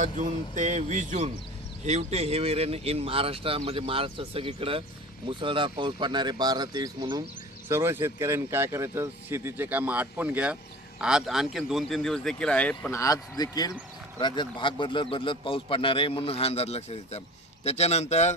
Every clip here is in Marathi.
अकरा जून ते वीस जून हेवटे हेवी रेन इन महाराष्ट्र म्हणजे महाराष्ट्र सगळीकडं मुसळधार पाऊस पडणार आहे बारा तेवीस म्हणून सर्व शेतकऱ्यांनी काय करायचं शेतीचे कामं आटपून घ्या. आज आणखीन दोन तीन दिवस देखील आहे पण आज देखील राज्यात भाग बदलत बदलत पाऊस पडणार आहे म्हणून हा अंदाज लक्षात येतात त्याच्यानंतर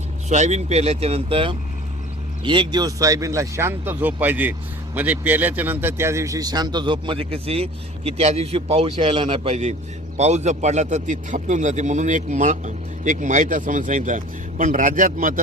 सोयाबीन पेरल्याच्या नंतर एक दिवस सोयाबीनला शांत झोप पाहिजे. म्हणजे पेरल्याच्या नंतर त्या दिवशी शांत झोप म्हणजे कशी? की त्या दिवशी पाऊस यायला नाही पाहिजे. पाऊस जर पडला तर ती थापटून जाते म्हणून एक म एक माहीत असं म्हणून सांगितलं. पण राज्यात मात्र